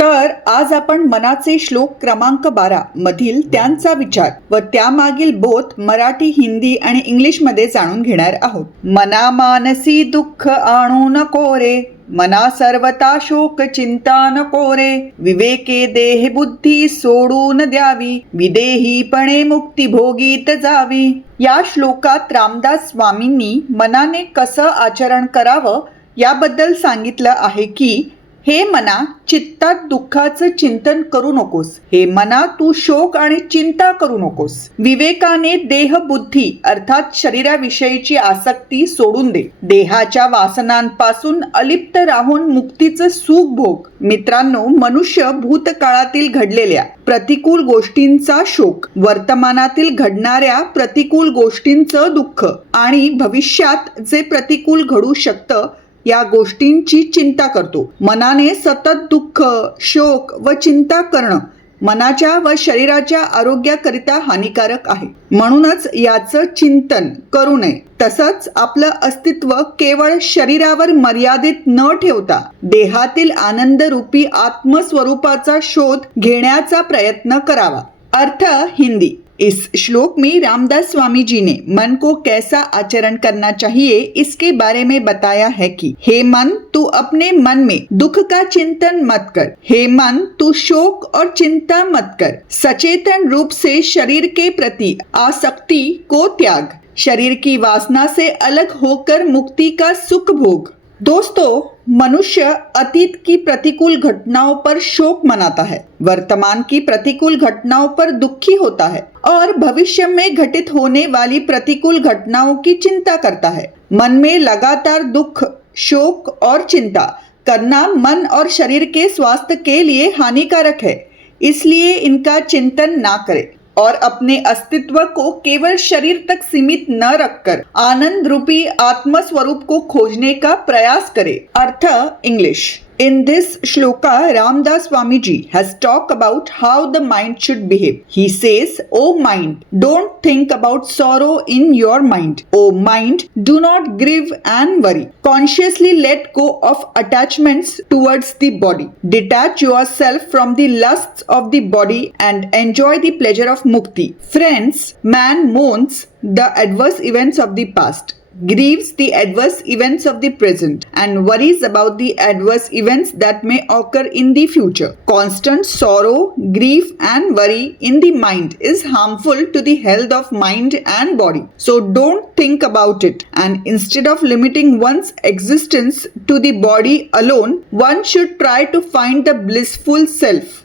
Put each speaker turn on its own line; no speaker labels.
तर आज आपण मनाचे श्लोक क्रमांक बारा मधील त्यांचा विचार व त्यामागील बोध मराठी हिंदी आणि इंग्लिशमध्ये जाणून घेणार आहोत. मना मानसी दुःख आणू नको रे मना सर्वता शोक चिंता नको रे विवेके देह बुद्धी सोडून द्यावी विदेहीपणे मुक्ती भोगीत जावी. या श्लोकात रामदास स्वामींनी मनाने कसं आचरण करावं याबद्दल सांगितलं आहे की हे मना चित्तात दुःखाचं चिंतन करू नकोस. हे मना तू शोक आणि चिंता करू नकोस. विवेकाने देह बुद्धी अर्थात शरीराविषयीची आसक्ती सोडून दे. देहाच्या वासनांपासून अलिप्त राहून मुक्तीचं सुख भोग. मित्रांनो मनुष्य भूतकाळातील घडलेल्या प्रतिकूल गोष्टींचा शोक वर्तमानातील घडणाऱ्या प्रतिकूल गोष्टींचं दुःख आणि भविष्यात जे प्रतिकूल घडू शकतं या गोष्टींची चिंता करतो. मनाने सतत दुःख शोक व चिंता करणं मनाच्या व शरीराच्या आरोग्याकरिता हानिकारक आहे. म्हणूनच याचं चिंतन करू नये. तसंच आपलं अस्तित्व केवळ शरीरावर मर्यादित न ठेवता देहातील आनंदरूपी आत्मस्वरूपाचा शोध घेण्याचा प्रयत्न करावा. अर्थ हिंदी. इस श्लोक में रामदास स्वामी जी ने मन को कैसा आचरण करना चाहिए इसके बारे में बताया है कि, हे मन, तू अपने मन में दुख का चिंतन मत कर। हे मन, तू शोक और चिंता मत कर। सचेतन रूप से शरीर के प्रति आसक्ति को त्याग। शरीर की वासना से अलग होकर मुक्ति का सुख भोग। दोस्तों मनुष्य अतीत की प्रतिकूल घटनाओं पर शोक मनाता है, वर्तमान की प्रतिकूल घटनाओं पर दुखी होता है और भविष्य में घटित होने वाली प्रतिकूल घटनाओं की चिंता करता है। मन में लगातार दुख, शोक और चिंता करना मन और शरीर के स्वास्थ्य के लिए हानिकारक है, इसलिए इनका चिंतन ना करें। और अपने अस्तित्व को केवल शरीर तक सीमित न रखकर आनंद रूपी आत्म स्वरूप को खोजने का प्रयास करे। अर्थ English. In this shloka, Ramdas Swamiji has talked about how the mind should behave. He says, O mind, don't think about sorrow in your mind. O mind, do not grieve and worry. Consciously let go of attachments towards the body. Detach yourself from the lusts of the body and enjoy the pleasure of mukti. Friends, man mourns the adverse events of the past grieves the adverse events of the present and worries about the adverse events that may occur in the future. Constant sorrow, grief, and worry in the mind is harmful to the health of mind and body. So don't think about it and instead of limiting one's existence to the body alone, one should try to find the blissful self.